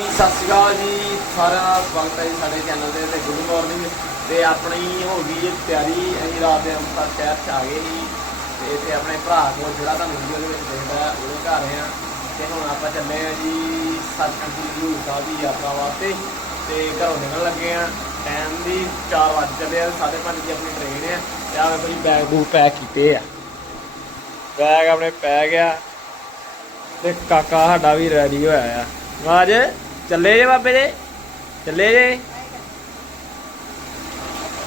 ਸਤਿ ਸ਼੍ਰੀ ਅਕਾਲ ਜੀ, ਸਾਰਿਆਂ ਦਾ ਸਵਾਗਤ ਹੈ ਜੀ ਸਾਡੇ ਚੈਨਲ ਤੇ ਤੇ ਗੁੱਡ ਮਾਰਨਿੰਗ ਤੇ ਆਪਣੀ ਹੋ ਗਈ ਹੈ ਤਿਆਰੀ, ਅਸੀਂ ਰਾਤ ਦੇ ਅੰਮ੍ਰਿਤਸਰ ਸ਼ਹਿਰ ਚ ਆ ਗਏ ਸੀ ਤੇ ਇੱਥੇ ਆਪਣੇ ਭਰਾ ਕੋਲ ਜਿਹੜਾ ਤੁਹਾਨੂੰ ਵੀਡੀਓ ਦੇ ਵਿੱਚ ਦੇਖਦਾ ਉਹਦੇ ਘਰ ਆ ਤੇ ਹੁਣ ਆਪਾਂ ਚੱਲੇ ਆ ਜੀ ਸੱਚਖੰਡ ਦੀ ਹਜ਼ੂਰ ਸਾਹਿਬ ਦੀ ਯਾਤਰਾ ਵਾਸਤੇ ਤੇ ਘਰੋਂ ਨਿਕਲਣ ਲੱਗੇ ਆ ਟਾਈਮ ਦੀ 4 ਵਜੇ ਚੱਲੇ ਆ 5:30 ਦੀ ਆਪਣੀ ਟ੍ਰੇਨ ਆ ਤੇ ਆ ਵੇਖੋ ਜੀ ਬੈਗ ਬੂਗ ਪੈਕ ਕੀਤੇ ਆ। ਬੈਗ ਆਪਣੇ ਪੈ ਗਿਆ ਤੇ ਕਾਕਾ ਸਾਡਾ ਵੀ ਰੈਡੀ ਹੋਇਆ ਆ। ਆਜ ਚੱਲੇ ਜੇ ਬਾਬੇ ਦੇ, ਚੱਲੇ ਜੇ।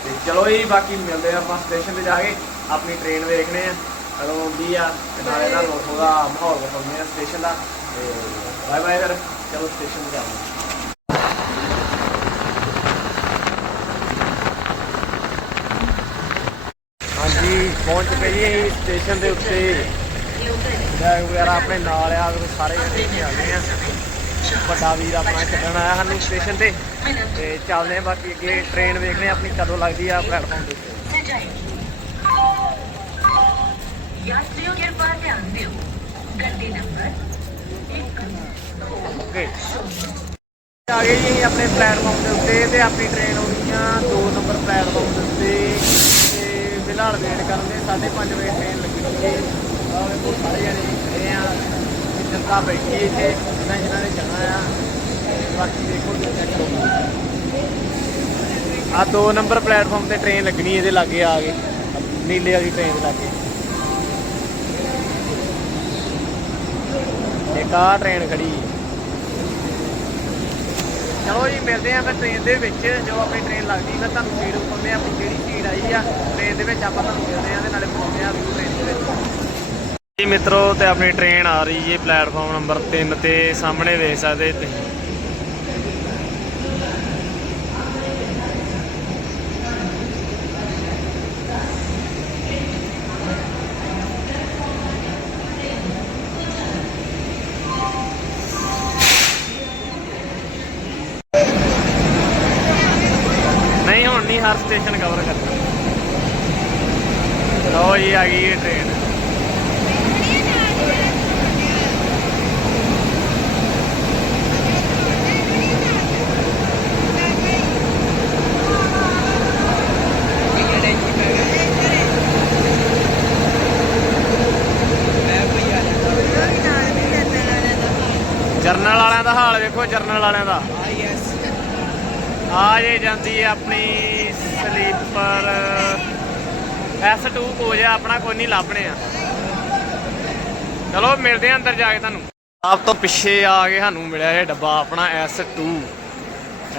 ਤੇ ਚਲੋ ਜੀ, ਬਾਕੀ ਮਿਲਦੇ ਆ ਆਪਾਂ ਸਟੇਸ਼ਨ ਤੇ ਜਾ ਕੇ, ਆਪਣੀ ਟ੍ਰੇਨ ਵੇਖਣੇ ਆ ਕਦੋਂ ਆਉਂਦੀ ਆ, ਤੇ ਨਾਲੇ ਦਾ ਲੋਕੋ ਦਾ ਮਾਹੌਲ ਵਿਖਾਉਂਦੇ ਆ ਸਟੇਸ਼ਨ ਦਾ। ਤੇ ਬਾਏ ਬਾਏ ਫਿਰ, ਚਲੋ ਸਟੇਸ਼ਨ ਤੇ ਜਾਂਦੇ ਹਾਂਜੀ, ਪਹੁੰਚ ਚੁੱਕੇ ਜੀ ਸਟੇਸ਼ਨ ਦੇ ਉੱਤੇ। ਬੈਗ ਵਗੈਰਾ ਆਪਣੇ ਨਾਲ ਆ, ਸਾਰੇ ਜਣੇ ਆ ਗਏ ਆ। ਵੱਡਾ ਵੀਰ ਆਪਣਾ ਛੱਡਣ ਆਇਆ ਸਾਨੂੰ ਸਟੇਸ਼ਨ ਤੇ ਤੇ ਚੱਲਦੇ ਆ ਬਾਕੀ ਅੱਗੇ ਟ੍ਰੇਨ ਵੇਖਦੇ ਆ ਆਪਣੀ ਕਦੋਂ ਲੱਗਦੀ ਆ ਪਲੇਟਫਾਰਮ ਦੇ ਉੱਤੇ यात्रियों कृपा ध्यान दो गड्डी नंबर एक ਓਕੇ ਆ ਗਏ ਜੀ ਅਸੀਂ ਆਪਣੇ ਪਲੇਟਫਾਰਮ ਦੇ ਉੱਤੇ ਤੇ ਆਪਣੀ ਟ੍ਰੇਨ ਹੋ ਗਈ ਆ 2 ਨੰਬਰ ਪਲੇਟਫਾਰਮ ਦੇ ਉੱਤੇ ਤੇ ਫਿਲਹਾਲ ਵੇਟ ਕਰਦੇ 5:30 ਵਜੇ ਟ੍ਰੇਨ ਲੱਗੀ ਹੋਈ ਹੈ ਆਹ ਵੇਖੋ ਸਾਰੇ ਜਣੇ ਖੜੇ ਆ ਤੇ ਜਨਤਾ ਬੈਠੀ ਹੈ ਇੱਥੇ ਜਿਨ੍ਹਾਂ ਜਿਨ੍ਹਾਂ ਨੇ ਜਾਣਾ ਆ, ਤੇ ਬਾਕੀ ਦੇਖੋ ਜੀ ਚੈੱਕ ਕਰੋ ਆ 2 ਨੰਬਰ ਪਲੇਟਫਾਰਮ ਤੇ ਟ੍ਰੇਨ ਲੱਗਣੀ ਇਹਦੇ ਲਾਗੇ ਆ ਗਏ ਨੀਲੇ ਵਾਲੀ ਟ੍ਰੇਨ ਦੇ ਲਾਗੇ। ਇੱਕ ਆ ਟ੍ਰੇਨ ਖੜੀ। ਚਲੋ ਜੀ, ਮਿਲਦੇ ਆਂ ਫਿਰ ਟ੍ਰੇਨ ਦੇ ਵਿੱਚ। ਜੋ ਆਪਣੀ ਟ੍ਰੇਨ ਲੱਗਦੀ ਫਿਰ ਤੁਹਾਨੂੰ ਸੀਟ ਉੱਪਰਦੇ ਆ ਆਪਣੀ ਕਿਹੜੀ ਸੀਟ ਆਈ ਆ। ਟ੍ਰੇਨ ਦੇ ਵਿੱਚ ਆਪਾਂ ਤੁਹਾਨੂੰ ਮਿਲਦੇ ਆਂ ਤੇ ਨਾਲੇ ਪੁੱਛਦੇ ਆਂ ਟ੍ਰੇਨ ਦੇ ਵਿੱਚ। ਜੀ ਮਿੱਤਰੋ ਤੇ ਆਪਣੀ ਟ੍ਰੇਨ ਆ ਰਹੀ ਹੈ ਪਲੇਟਫਾਰਮ ਨੰਬਰ 3 ਤੇ ਸਾਹਮਣੇ ਵੇਖ ਸਕਦੇ ਤੁਸੀਂ ਨਹੀਂ ਹੁਣ ਨਹੀਂ ਹਰ ਸਟੇਸ਼ਨ ਕਵਰ ਕਰਨਾ ਲਓ ਜੀ ਆ ਗਈ ਇਹ ਟ੍ਰੇਨ ਜਰਨਲ ਵਾਲਿਆਂ ਦਾ ਵੇਖੋ ਜਰਨਲ ਵਾਲਿਆਂ ਦਾ। ਆ ਜੇ ਜਾਂਦੀ ਹੈ ਆਪਣੀ ਸਲੀਪਰ। S2 ਕੋਚ ਆ ਆਪਣਾ ਕੋਈ ਨਹੀਂ ਲੱਭਣੇ ਆ। ਚਲੋ ਮਿਲਦੇ ਆ ਅੰਦਰ ਜਾ ਕੇ ਤੁਹਾਨੂੰ। ਆਪ ਤੋਂ ਪਿੱਛੇ ਆ ਕੇ ਸਾਨੂੰ ਮਿਲਿਆ ਇਹ ਡੱਬਾ ਆਪਣਾ S2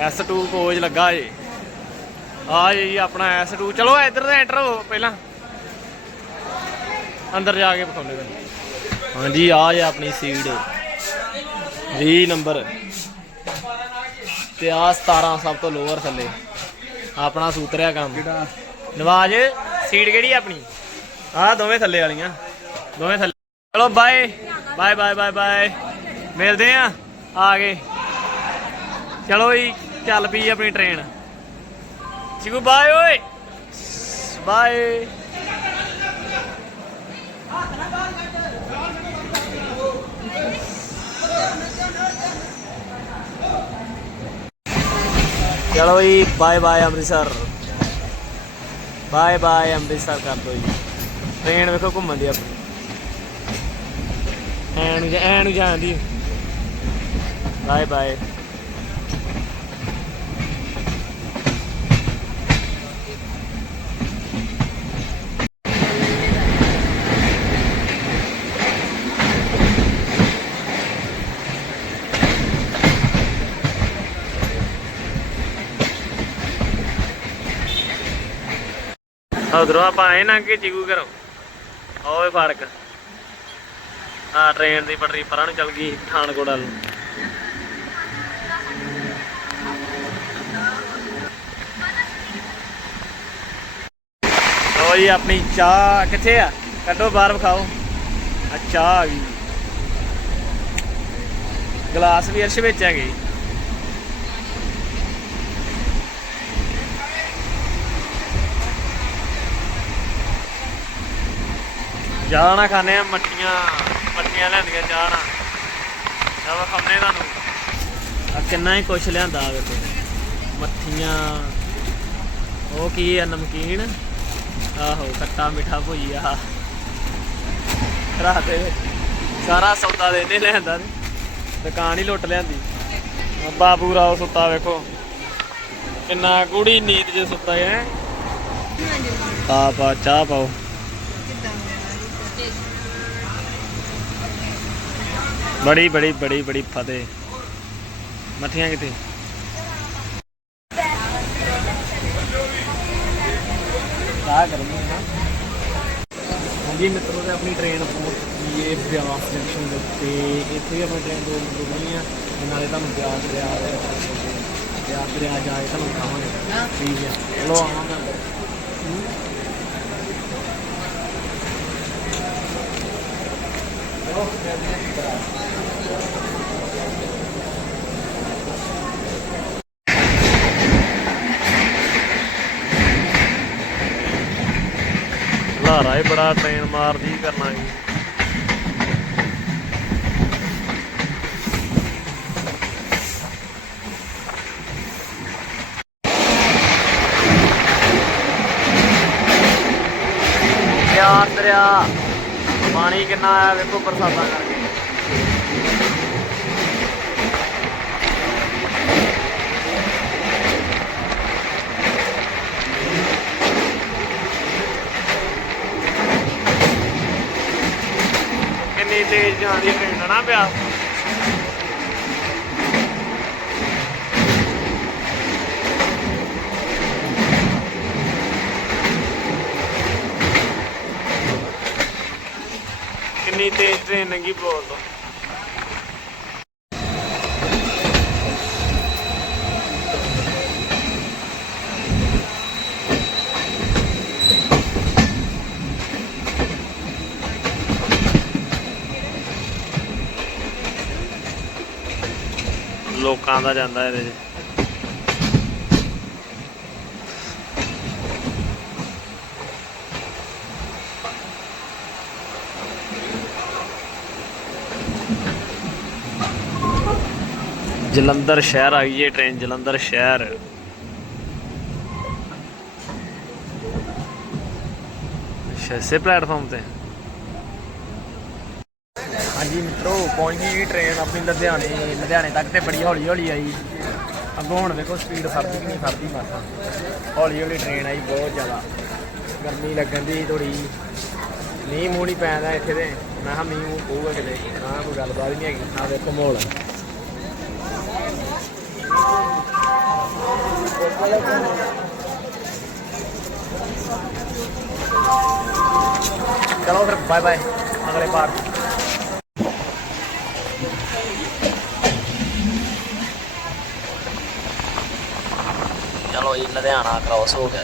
S2 ਕੋਚ ਲੱਗਾ ਏ ਆ ਜੀ ਆਪਣਾ S2 ਚਲੋ ਇੱਧਰ ਤੇ ਐਂਟਰ ਹੋ ਪਹਿਲਾਂ। ਅੰਦਰ ਜਾ ਕੇ ਵਿਖਾਉਂਦੇ ਤੁਹਾਨੂੰ। ਹਾਂਜੀ ਆ ਜੇ ਆਪਣੀ ਸੀਟ 20 ਨੰਬਰ। ਤੇ ਆ 17 ਸਭ ਤੋਂ ਲੋਅਰ ਥੱਲੇ। ਆਪਣਾ ਸੂਤਰਿਆ ਕੰਮ। ਨਵਾਜ ਸੀਟ ਕਿਹੜੀ ਆਪਣੀ? ਆ ਦੋਵੇਂ ਥੱਲੇ ਵਾਲੀਆਂ। ਦੋਵੇਂ ਥੱਲੇ। ਚਲੋ bye bye bye bye bye ਮਿਲਦੇ ਆ। ਆ ਗਏ। ਚਲੋ ਜੀ ਚੱਲ ਪਈ ਆਪਣੀ ਟ੍ਰੇਨ ਚਿਕੂ ਬਾਏ ਓਏ। ਬਾਏ ਚਲੋ ਜੀ bye bye Amritsar. Bye bye Amritsar ਕਰ ਦੋ ਜੀ। ਟ੍ਰੇਨ ਵੇਖੋ ਘੁੰਮਣ ਦੀ ਆਪਣੀ। ਐ ਨੂੰ ਜਾ- ਐ ਨੂੰ ਜਾਂਦੀ ਬਾਏ ਬਾਏ ਉਧਰੋਂ ਆਪਾਂ ਆਏ ਨਾ ਕਿ ਚੀਕੂ ਘਰੋਂ। ਓਏ ਫੜਕ ਆ ਟ੍ਰੇਨ ਦੀ ਪਟਰੀ ਪਰਾਂ ਨੂੰ ਚੱਲ ਗਈ ਪਠਾਨਕੋਟ ਵੱਲ ਲੋ ਜੀ, ਆਪਣੀ ਚਾਹ ਕਿੱਥੇ ਆ? ਕੱਢੋ ਬਾਹਰ ਵਿਖਾਓ। ਆ ਚਾਹ ਆ ਗਈ। ਗਲਾਸ ਵੀ ਅਰਸ਼ ਵਿੱਚ ਹੈਗੇ। ਚਾਹ ਨਾ ਖਾਣੇ ਆ ਮੱਠੀਆਂ ਮੱਠੀਆਂ ਲੈਂਦੀਆਂ ਚਾਹ ਨਾ ਚਾਹ ਖਾਣੇ ਤੁਹਾਨੂੰ। ਆ ਕਿੰਨਾ ਹੀ ਕੁਛ ਲਿਆਂਦਾ ਆ ਵੇਖੋ ਮੱਠੀਆਂ ਉਹ ਕੀ ਆ ਨਮਕੀਨ? ਆਹੋ ਖੱਟਾ ਮਿੱਠਾ ਭੁਜੀਆ ਰਾਤ ਦੇ ਸਾਰਾ ਸੌਦਾ ਦੇ ਨੇ ਲਿਆਂਦਾ ਨੇ। ਦੁਕਾਨ ਹੀ ਲੁੱਟ ਲਿਆਂਦੀ। ਬਾਬੂ ਰਾਓ ਸੁੱਤਾ ਵੇਖੋ। ਕਿੰਨਾ ਗੂੜੀ ਨੀਂਦ 'ਚ ਸੁੱਤਾ ਹੈ ਆ ਪਾ ਚਾਹ ਪਾਓ। ਬੜੀ ਬੜੀ ਬੜੀ ਬੜੀ ਫਤਿਹ। ਮੱਠੀਆਂ ਕਿਤੇ ਚਾਹ ਕਰਨੀ ਹੈ ਹਾਂਜੀ, ਮਿੱਤਰੋ ਤੇ ਆਪਣੀ ਟ੍ਰੇਨ ਪਹੁੰਚ ਚੁੱਕੀ ਹੈ ਬਿਆਸ ਜੰਕਸ਼ਨ ਦੇ ਉੱਤੇ। ਇੱਥੇ ਹੀ ਆਪਣੀ ਟ੍ਰੇਨ ਦੋ ਰੁਕਣੀ ਆ ਨਾਲੇ ਤੁਹਾਨੂੰ ਬਿਆਸ ਦਰਿਆ ਦੇ ਬਿਆਸ ਦਰਿਆ ਜਾ ਕੇ ਤੁਹਾਨੂੰ ਖਾਵਾਂਗੇ ਠੀਕ ਹੈ। ਚਲੋ, ਆਵਾਂਗਾ। ਲਾਰਾ ਟ੍ਰੇਨ ਮਾਰਦੀ ਕਰਨਾ ਜੀ। ਪਿਆਰ ਦਰਿਆ ਪਾਣੀ ਕਿੰਨਾ ਆਇਆ ਵੇਖੋ ਬਰਸਾਤਾਂ ਕਰਕੇ ਕਿੰਨੀ ਤੇਜ਼ ਜਾਂਦੀ ਪਿਆ। ਕਿੰਨੀ ਤੇਜ਼ ਟ੍ਰੇਨ ਲੰਗੀ ਬੋਲ ਦੋ ਲੋਕਾਂ ਦਾ ਜਾਂਦਾ ਇਹਦੇ 'ਚ। ਜਲੰਧਰ ਸ਼ਹਿਰ ਆ ਗਈ ਟ੍ਰੇਨ ਜਲੰਧਰ ਸ਼ਹਿਰ। ਛੇਸੇ ਪਲੇਟਫਾਰਮ ਤੇ? ਹਾਂਜੀ ਮਿੱਤਰੋ ਪਹੁੰਚ ਗਈ ਟ੍ਰੇਨ ਆਪਣੀ ਲੁਧਿਆਣੇ ਲੁਧਿਆਣੇ ਤੱਕ ਤੇ ਬੜੀ ਹੌਲੀ ਹੌਲੀ ਆਈ। ਅੱਗੋਂ ਹੁਣ ਵੇਖੋ ਸਪੀਡ ਫੜਦੀ ਕਿ ਨਹੀਂ ਫੜਦੀ ਮਾਤਾ ਹੌਲੀ ਹੌਲੀ ਟ੍ਰੇਨ ਆਈ ਬਹੁਤ ਜ਼ਿਆਦਾ। ਗਰਮੀ ਲੱਗਣ ਦੀ ਥੋੜੀ ਮੀਂਹ ਮੂੰਹ ਨਹੀਂ ਪੈਂਦਾ ਇੱਥੇ ਤੇ। ਮੈਂ ਕਿਹਾ ਮੀਂਹ ਮੂੰਹ ਪਊਗਾ ਕਿਤੇ। ਨਾ ਕੋਈ ਗੱਲਬਾਤ ਨਹੀਂ ਹੈਗੀ। ਆ ਵੇਖੋ ਮਾਹੌਲ। ਚਲੋ ਫਿਰ ਬਾਏ ਬਾਏ ਅਗਲੇ ਪਾਰ ਲਓ ਜੀ ਲੁਧਿਆਣਾ ਕ੍ਰਾਸ ਹੋ ਗਿਆ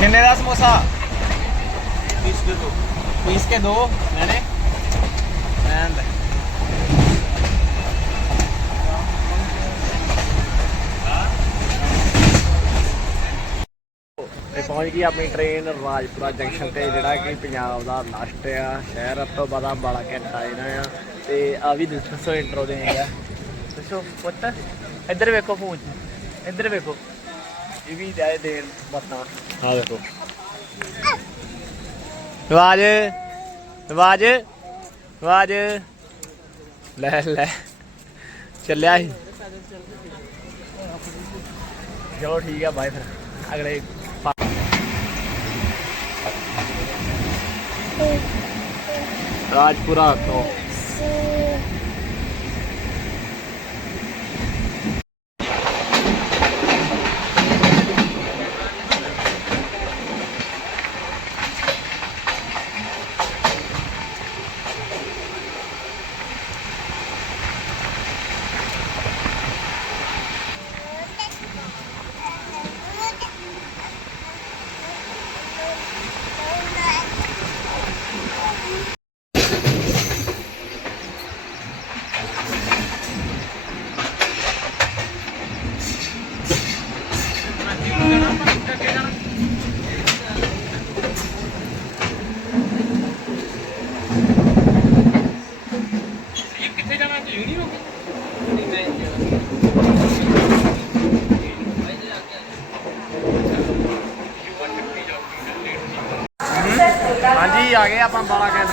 ਕਿੰਨੇ ਦਾ ਸਮੋਸਾ? 20 ਕੇ ਦੋ। 20 ਕੇ ਦੋ ਮੈਨੇ। ਮੈਂ ਤੇ ਪਹੁੰਚ ਗਈ ਆਪਣੀ ਟ੍ਰੇਨ ਰਾਜਪੁਰਾ ਜੰਕਸ਼ਨ ਤੇ ਜਿਹੜਾ ਕਿ ਪੰਜਾਬ ਦਾ ਲਾਸਟ ਆ। ਸ਼ਹਿਰ ਅਬ ਤੋਂ ਬਾਅਦ ਬਾਲਾ ਘੰਟਾ ਇਹਨਾਂ ਆ। ਤੇ ਆ ਵੀ ਦੱਸੋ ਇੰਟਰੋ ਦੇ ਆ ਦੱਸੋ ਪੁੱਤ ਇੱਧਰ ਵੇਖੋ ਫੋਨ ਇੱਧਰ ਵੇਖੋ। ਇਹ ਵੀ ਜਾਏ ਦੇਣ ਬਾਤਾਂ ਆ ਵੇਖੋ ਆਵਾਜ਼ ਆਵਾਜ਼ ਆਵਾਜ਼। ਲੈ ਲੈ। ਚੱਲਿਆ ਸੀ। ਚਲੋ ਠੀਕ ਆ ਬਾਏ ਫਿਰ। ਅਗਲੇ ਪਾ- ਰਾਜਪੁਰਾ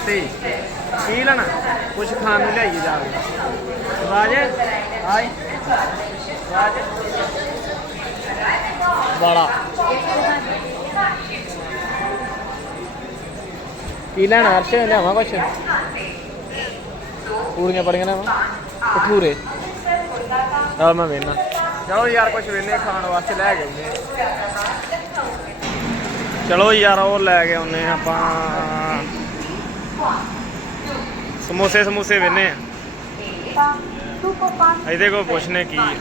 ਤੇ ਕੀ ਲੈਣਾ? ਕੁਝ ਖਾਣ ਨੂੰ ਲਿਆਈਏ ਜਾ ਕੇ। ਰਾਜ ਹਾਈ ਰਾਜ। ਬਾਲਾ ਕੀ ਲੈਣਾ, ਅਰਸ਼? ਲਿਆਵਾਂ ਕੁਛ? ਪੂਰੀਆਂ ਬੜੀਆਂ ਲੈਵਾਂ ਭਟੂਰੇ। ਨਾਲ ਮੈਂ ਵੇਖਣਾ। ਚਲੋ ਯਾਰ, ਕੁਛ ਵੇਨੇ ਖਾਣ ਵਾਸਤੇ ਲੈ ਗਏ ਨੇ ਚਲੋ ਯਾਰ, ਉਹ ਲੈ ਕੇ ਆਉਨੇ ਆਪਾਂ। ਸਮੋਸੇ ਸਮੋਸੇ ਵੇਨੇ ਆ। ਇਹਦੇ ਕੋਲ ਪੁੱਛਨੇ ਕੀ ਹੈ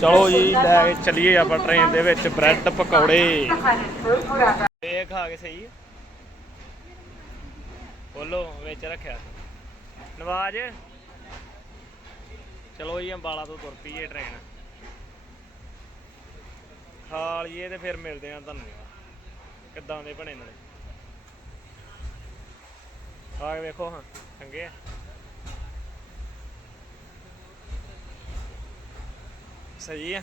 ਚਲੋ ਜੀ, ਲੈ ਕੇ ਚੱਲੀਏ ਆਪਾਂ ਟ੍ਰੇਨ ਦੇ ਵਿੱਚ ਬ੍ਰੈਡ ਪਕੌੜੇ। ਇਹ ਖਾ ਕੇ ਸਹੀ ਬੋਲੋ ਵਿੱਚ ਰੱਖਿਆ। ਨਵਾਜ। ਚਲੋ ਜੀ, ਅੰਬਾਲਾ ਤੋਂ ਤੁਰ ਪਈਏ ਟ੍ਰੇਨ ਖਾ ਲਈਏ ਤੇ ਫਿਰ ਮਿਲਦੇ ਆ ਤੁਹਾਨੂੰ ਕਿੱਦਾਂ ਦੇ ਬਣੇ ਨਾਲੇ। ਆ ਵੇਖੋ ਹਾਂ, ਚੰਗੇ ਆ। ਸਹੀ ਆ।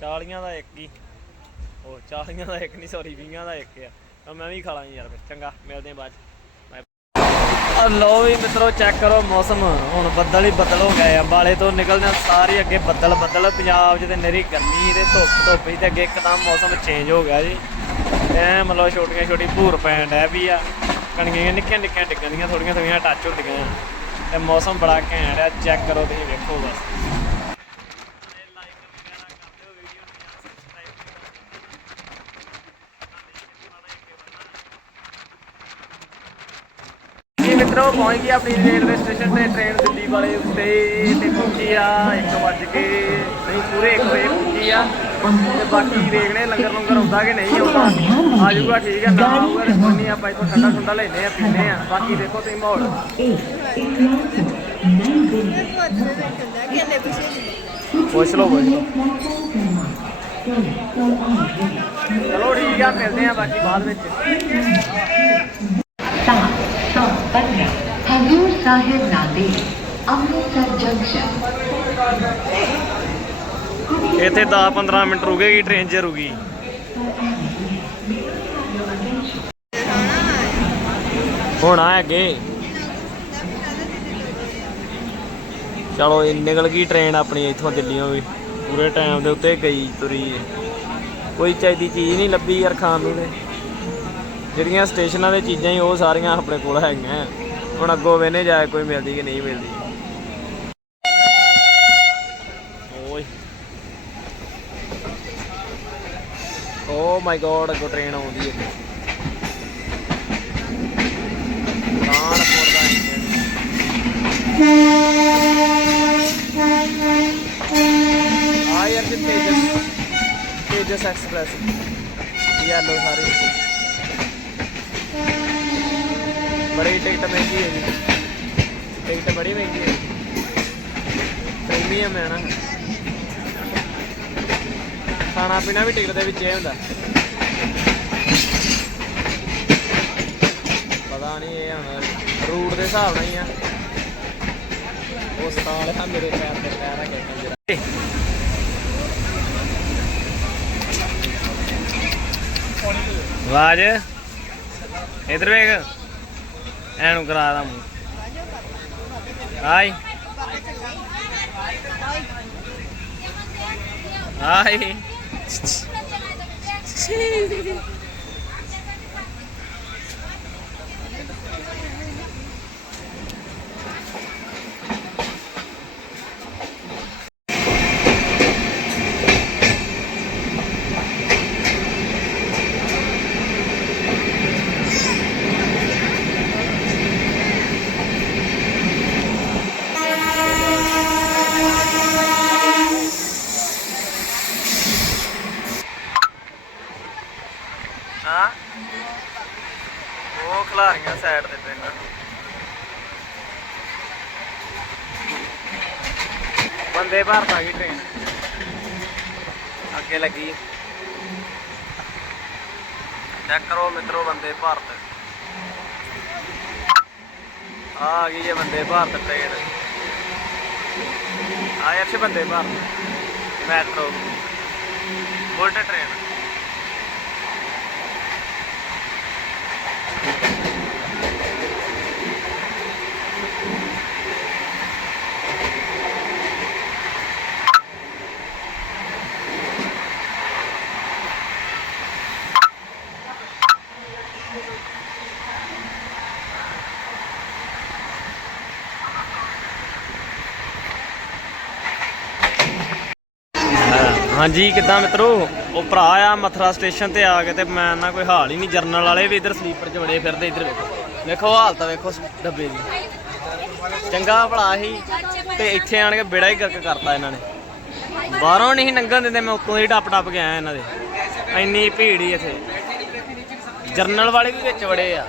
40 ਦਾ ਇੱਕ ਹੀ। ਉਹ 40 ਦਾ ਇੱਕ ਨਹੀਂ ਸੌਰੀ 20 ਦਾ ਇੱਕ ਆ। ਤਾਂ ਮੈਂ ਵੀ ਖਾ ਲਾਂ ਯਾਰ ਫਿਰ, ਚੰਗਾ, ਮਿਲਦੇ ਆ ਬਾਅਦ ਚ। ਆ ਲੋ ਵੀ ਮਿੱਤਰੋ ਚੈੱਕ ਕਰੋ ਮੌਸਮ। ਹੁਣ ਬੱਦਲ ਹੀ ਬੱਦਲ ਹੋ ਗਏ ਆ। ਬਾਲੇ ਤੋਂ ਨਿਕਲਦੇ ਆ ਸਾਰੇ ਅੱਗੇ ਬੱਦਲ ਬੱਦਲ। ਪੰਜਾਬ 'ਚ ਤੇ ਨਰੀ ਗਰਮੀ ਤੇ ਧੁੱਪ ਧੁੱਪ ਹੀ ਤੇ ਅੱਗੇ ਇੱਕਦਮ ਮੌਸਮ ਚੇਂਜ ਹੋ ਗਿਆ ਜੀ। ਐ ਮਤਲਬ ਛੋਟੀਆਂ ਛੋਟੀ ਭੂਰ ਪੈਣ ਡੈ ਵੀ ਆ। ਕਣੀਆਂ ਨਿੱਕੀਆਂ ਨਿੱਕੀਆਂ ਡਿੱਗਣ ਦੀਆਂ ਥੋੜੀਆਂ ਥੋੜੀਆਂ ਟੱਚ ਹੁੰਦੀਆਂ ਆ ਤੇ ਮੌਸਮ ਬੜਾ ਘੈਂਟ ਆ। ਚੈੱਕ ਕਰੋ ਤੁਸੀਂ ਵੇਖੋ ਬਸ। ਮਿੱਤਰੋ ਪਹੁੰਚ ਗਈ ਆਪਣੀ ਰੇਲਵੇ ਸਟੇਸ਼ਨ ਤੇ ਟ੍ਰੇਨ ਦਿੱਲੀ ਵਾਲੇ ਉੱਤੇ। ਤੇ ਪਹੁੰਚੀ ਆ 1 ਵਜ ਕੇ ਨਹੀਂ ਪੂਰੇ 1 ਵਜੇ ਪਹੁੰਚੀ ਆ। ਤੇ ਬਾਕੀ ਵੇਖਣੇ ਲੰਗਰ ਲੰਗਰ ਆਉਂਦਾ ਕਿ ਨਹੀਂ ਆਉਂਦਾ। ਆ ਜਾਊਗਾ ਠੀਕ ਹੈ ਨਾ ਆਊਗਾ ਤੇ ਕੋਈ ਨਹੀਂ ਆਪਾਂ ਇੱਥੋਂ ਠੰਡਾ ਠੰਡਾ ਲੈਨੇ ਆ ਪੀਨੇ ਆ। ਬਾਕੀ ਦੇਖੋ ਤੁਸੀਂ ਮਾਹੌਲ। ਪੁੱਛ ਲਓ ਪੁੱਛ ਲਓ। ਚਲੋ ਠੀਕ ਆ ਮਿਲਦੇ ਆ ਬਾਕੀ ਬਾਅਦ ਵਿੱਚ। सौ पंद्रह हजूर साहिब नांदेड़ अमृतसर जंक्शन ਇੱਥੇ 10-15 ਮਿੰਟ ਰੁਕੇਗੀ ਟ੍ਰੇਨ 'ਚ ਰੁਕੀ ਹੁਣ ਆ ਅੱਗੇ ਚਲੋ ਇਹ ਨਿਕਲ ਗਈ ਟ੍ਰੇਨ ਆਪਣੀ ਇੱਥੋਂ ਦਿੱਲੀੋਂ ਵੀ ਪੂਰੇ ਟਾਈਮ ਦੇ ਉੱਤੇ ਗਈ ਤੁਰੀ ਹੈ। ਕੋਈ ਚਾਹੀਦੀ ਚੀਜ਼ ਨਹੀਂ ਲੱਭੀ ਯਾਰ ਖਾਣ ਨੂੰ ਤੇ ਜਿਹੜੀਆਂ ਸਟੇਸ਼ਨਾਂ ਦੇ ਚੀਜ਼ਾਂ ਹੀ ਉਹ ਸਾਰੀਆਂ ਆਪਣੇ ਕੋਲ ਹੈਗੀਆਂ। ਹੁਣ ਅੱਗੋਂ ਵੇਨੇ ਜਾਏ, ਕੋਈ ਮਿਲਦੀ ਕਿ ਨਹੀਂ ਮਿਲਦੀ। ਓਏ। ਓ ਮਾਈ ਗੋਡ ਅੱਗੋਂ ਟ੍ਰੇਨ ਆਉਂਦੀ ਹੈ। ਆ ਯਾਰ ਕਿ ਤੇਜਸ ਤੇਜਸ ਐਕਸਪ੍ਰੈਸ। ਯੈਲੋ ਸਾਰੀ। ਬੜੀ ਟਿਕਟ ਮਹਿੰਗੀ ਹੈ ਜੀ। ਟਿਕਟ ਬੜੀ ਮਹਿੰਗੀ ਹੈ ਪ੍ਰੀਮੀਅਮ ਹੈ ਨਾ। ਖਾਣਾ ਪੀਣਾ ਵੀ ਟਿਕਟ ਦੇ ਵਿੱਚ ਹੀ ਹੁੰਦਾ। ਪਤਾ ਨਹੀਂ ਇਹ ਹੁਣ ਰੂਟ ਦੇ ਹਿਸਾਬ ਨਾਲ ਹੀ ਆ। ਉਸ ਸਾਲ ਹੈ ਮੇਰੇ ਪੈਰ ਤੇ ਪੈਰ ਆ ਗਿਆ ਜਰਾ ਵਾਜ ਇਧਰ ਵੇਖ। ਐਨੂੰ ਕਰਾ ਦਾ ਮੂੰਹ ਹਾਈ ਹਾਈ ਹਾਂ ਉਹ ਖਿਲਾਰੀਆਂ ਸਾਈਡ ਤੇ ਟ੍ਰੇਨਾਂ ਬੰਦੇ ਭਾਰਤ ਆ ਗਈ ਟ੍ਰੇਨ ਅੱਗੇ ਲੱਗੀ। ਚੈੱਕ ਕਰੋ ਮਿੱਤਰੋ ਬੰਦੇ ਭਾਰਤ। ਆ ਗਈ ਜੇ ਬੰਦੇ ਭਾਰਤ ਟ੍ਰੇਨ ਆ ਯਾਰ ਬੰਦੇ ਭਾਰਤ। ਮੈਟਰੋ ਬੁਲਟ ਟ੍ਰੇਨ ਹਾਂਜੀ, ਕਿੱਦਾਂ ਮਿੱਤਰੋ? ਉਹ ਭਰਾ ਆ, ਮਥਰਾ ਸਟੇਸ਼ਨ ਤੇ ਆ ਕੇ ਤੇ ਮੈਂ ਨਾ ਕੋਈ ਹਾਲ ਹੀ ਨਹੀਂ, ਜਰਨਲ ਵਾਲੇ ਵੀ ਇਧਰ ਸਲੀਪਰ ਚ ਵੜੇ ਫਿਰਦੇ ਇਧਰ ਵੇਖੋ। ਵੇਖੋ, ਹਾਲਤ ਵੇਖੋ ਡੱਬੇ ਦੀ। ਚੰਗਾ ਭਲਾ ਸੀ, ਤੇ ਇੱਥੇ ਆਣ ਕੇ ਬੇੜਾ ਹੀ ਗਰਕ ਕਰਤਾ ਇਹਨਾਂ ਨੇ। ਬਾਹਰੋਂ ਨਹੀਂ ਲੰਘਣ ਦਿੰਦੇ, ਮੈਂ ਉੱਤੋਂ ਹੀ ਟੱਪ ਟੱਪ ਕੇ ਆਇਆ ਇਹਨਾਂ ਦੇ। ਇੰਨੀ ਭੀੜ ਹੀ ਇੱਥੇ। ਜਰਨਲ ਵਾਲੇ ਵੀ ਵਿੱਚ ਵੜੇ ਆ।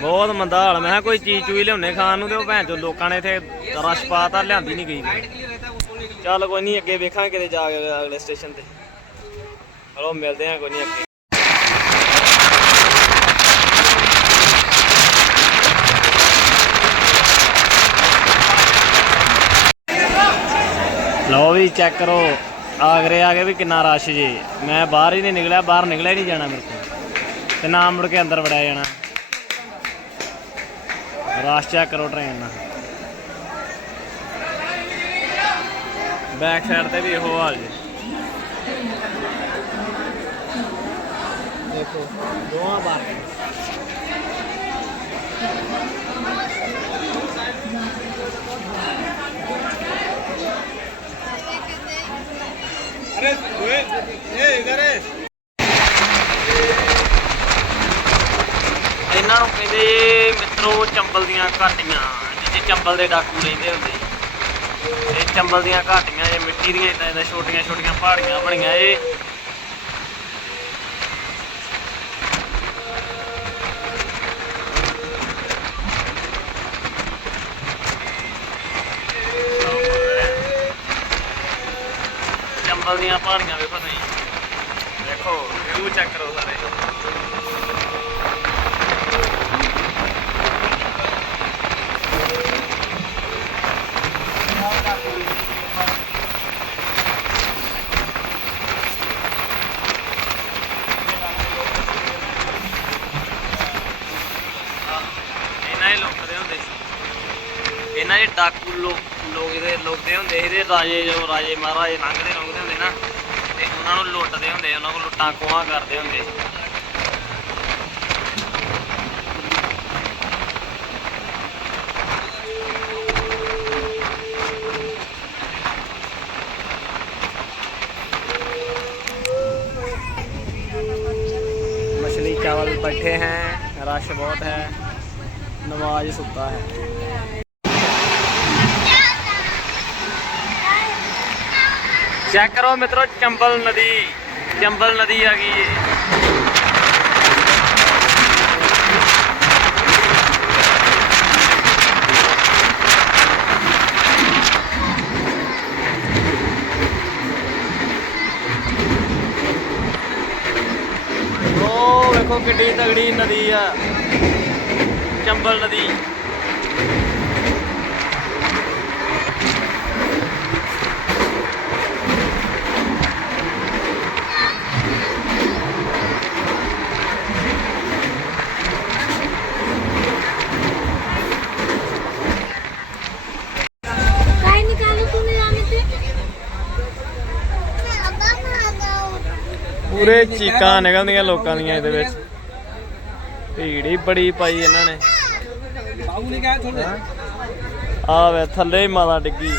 ਬਹੁਤ ਮੰਦਾ ਹਾਲ। ਮੈਂ ਕਿਹਾ ਕੋਈ ਚੀਜ਼ ਚੂਈ ਲਿਆਉਣੇ ਖਾਣ ਨੂੰ ਤੇ ਉਹ ਭੈਣ ਚੋ ਲੋਕਾਂ ਨੇ ਇੱਥੇ ਰਸ਼ ਪਾਤਾ ਲਿਆਂਦੀ ਨਹੀਂ ਗਈ ਚੱਲ ਕੋਈ ਨਹੀਂ ਅੱਗੇ ਵੇਖਾਂਗੇ ਕਿਤੇ ਜਾ ਕੇ ਅਗਲੇ ਸਟੇਸ਼ਨ ਤੇ। ਹਲੋ ਮਿਲਦੇ ਹਾਂ ਕੋਈ ਨਹੀਂ ਅੱਗੇ। ਲਓ ਵੀ ਚੈੱਕ ਕਰੋ। ਆਗਰੇ ਆ ਕੇ ਵੀ ਕਿੰਨਾ ਰਸ਼ ਜੇ। ਮੈਂ ਬਾਹਰ ਹੀ ਨਹੀਂ ਨਿਕਲਿਆ, ਬਾਹਰ ਨਿਕਲਿਆ ਨਹੀਂ ਜਾਣਾ ਮੇਰੇ ਕੋਲ। ਤੇ ਨਾ ਮੁੜ ਕੇ ਅੰਦਰ ਵੜਿਆ ਜਾਣਾ। ਰਸ਼ ਚੈੱਕ ਕਰੋ ਟ੍ਰੇਨ ਦਾ ਬੈਕ ਸਾਈਡ ਤੇ ਵੀ ਇਹੋ ਹਾਲ ਜੀ ਦੇਖੋ ਦੋਹਾਂ ਬਾਰ अरे ये इधर है ਇਹਨਾਂ ਨੂੰ ਕਹਿੰਦੇ ਮਿੱਤਰੋ ਚੰਬਲ ਦੀਆਂ ਘਾਟੀਆਂ, ਜਿੱਥੇ ਚੰਬਲ ਦੇ ਡਾਕੂ ਰਹਿੰਦੇ ਹੁੰਦੇ। ਇਹ ਚੰਬਲ ਦੀਆਂ ਘਾਟੀਆਂ, ਇਹ ਮਿੱਟੀ ਦੀਆਂ ਇਦਾਂ ਇਦਾਂ ਛੋਟੀਆਂ ਛੋਟੀਆਂ ਪਹਾੜੀਆਂ ਬਣੀਆਂ ਇਹ। ਚੰਬਲ ਦੀਆਂ ਪਹਾੜੀਆਂ ਵੇਖੋ ਤੁਸੀਂ। ਦੇਖੋ ਵਿਊ ਚੈੱਕ ਕਰੋ ਸਾਰੇ ਇਹਨਾਂ ਦੇ ਲੋਕ ਦੇ ਹੁੰਦੇ ਸੀ ਇਹਨਾਂ ਦੇ ਡਾਕੂ ਲੋਕ ਲੋਕ ਇਹਦੇ ਲੋਕਦੇ ਹੁੰਦੇ ਸੀ ਇਹਦੇ ਰਾਜੇ ਜੋ ਰਾਜੇ ਮਹਾਰਾਜੇ ਲੰਘਦੇ ਲੰਘਦੇ ਹੁੰਦੇ ਨਾ ਤੇ ਉਹਨਾਂ ਨੂੰ ਲੁੱਟਦੇ ਹੁੰਦੇ ਉਹਨਾਂ ਕੋਲ ਲੁੱਟਾਂ ਖੋਹਾਂ ਕਰਦੇ ਹੁੰਦੇ मछली चावल बैठे हैं रश बहुत है नवाज सुता है ਚੈੱਕ ਕਰੋ ਮਿੱਤਰੋ, ਚੰਬਲ ਨਦੀ ਚੰਬਲ ਨਦੀ ਆ ਗਈ ਉਹ ਵੇਖੋ ਕਿੱਡੀ ਤਗੜੀ ਨਦੀ ਆ। ਚੰਬਲ ਨਦੀ। ਪੂਰੇ ਚੀਕਾਂ ਨਿਕਲਦੀਆਂ ਲੋਕਾਂ ਦੀਆਂ ਇਹਦੇ ਵਿੱਚ ਭੀੜ ਹੀ ਬੜੀ ਪਾਈ ਇਹਨਾਂ ਨੇ ਬਾਹੂ ਆ ਵੇ ਥੱਲੇ ਹੀ ਮਾਲਾ ਡਿੱਗੀ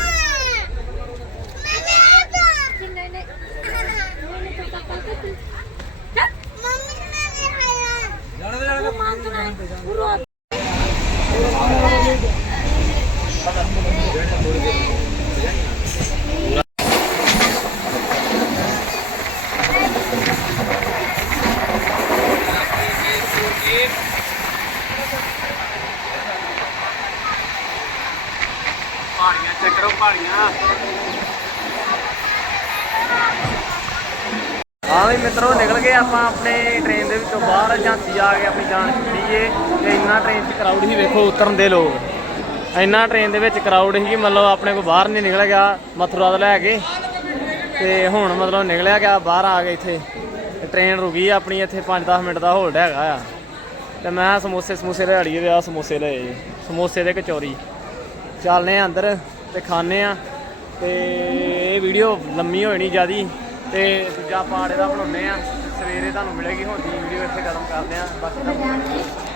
ਕਰੋ ਪਹਾੜੀਆਂ ਹਾਂ ਵੀ ਮਿੱਤਰੋ, ਨਿਕਲ ਗਏ ਆਪਾਂ ਆਪਣੇ ਟ੍ਰੇਨ ਦੇ ਵਿੱਚੋਂ ਬਾਹਰ, ਝਾਂਸੀ ਆ ਕੇ ਆਪਣੀ ਜਾਨ ਛੁੱਟੀਏ ਤੇ ਇੰਨਾ ਟ੍ਰੇਨ 'ਚ ਕਰਾਊਡ ਹੀ ਵੇਖੋ ਉਤਰਨ ਦੇ ਲੋਕ। ਇੰਨਾ ਟ੍ਰੇਨ ਦੇ ਵਿੱਚ ਕਰਾਊਡ ਸੀਗੀ ਮਤਲਬ ਆਪਣੇ ਕੋ ਬਾਹਰ ਨਹੀਂ ਨਿਕਲ ਗਿਆ, ਮਥੁਰਾ ਤੋਂ ਲੈ ਕੇ। ਤੇ ਹੁਣ ਮਤਲਬ ਨਿਕਲਿਆ ਗਿਆ, ਬਾਹਰ ਆ ਗਏ ਇੱਥੇ। ਟ੍ਰੇਨ ਰੁਕੀ ਆਪਣੀ, ਇੱਥੇ 5-10 ਮਿੰਟ ਦਾ ਹੋਲਡ ਹੈਗਾ ਆ। ਤੇ ਮੈਂ ਸਮੋਸੇ ਸਮੋਸੇ ਲੈ ਅੜੀਏ ਆ ਸਮੋਸੇ ਲਏ, ਸਮੋਸੇ ਦੇ ਕਚੌਰੀ। ਚੱਲਨੇ ਆ ਅੰਦਰ। ਤੇ ਖਾਣੇ ਆ ਤੇ ਇਹ ਵੀਡੀਓ ਲੰਮੀ ਹੋਣੀ ਜਿਆਦੀ ਤੇ ਦੂਜਾ ਪਾਰਟ ਇਹਦਾ ਬਣਾਉਨੇ ਆ ਸਵੇਰੇ ਤੁਹਾਨੂੰ ਮਿਲੇਗੀ ਹੁਣ ਦੀ ਵੀਡੀਓ ਇੱਥੇ ਖਤਮ ਕਰਦੇ ਆ ਬਾਕੀ ਤਾਂ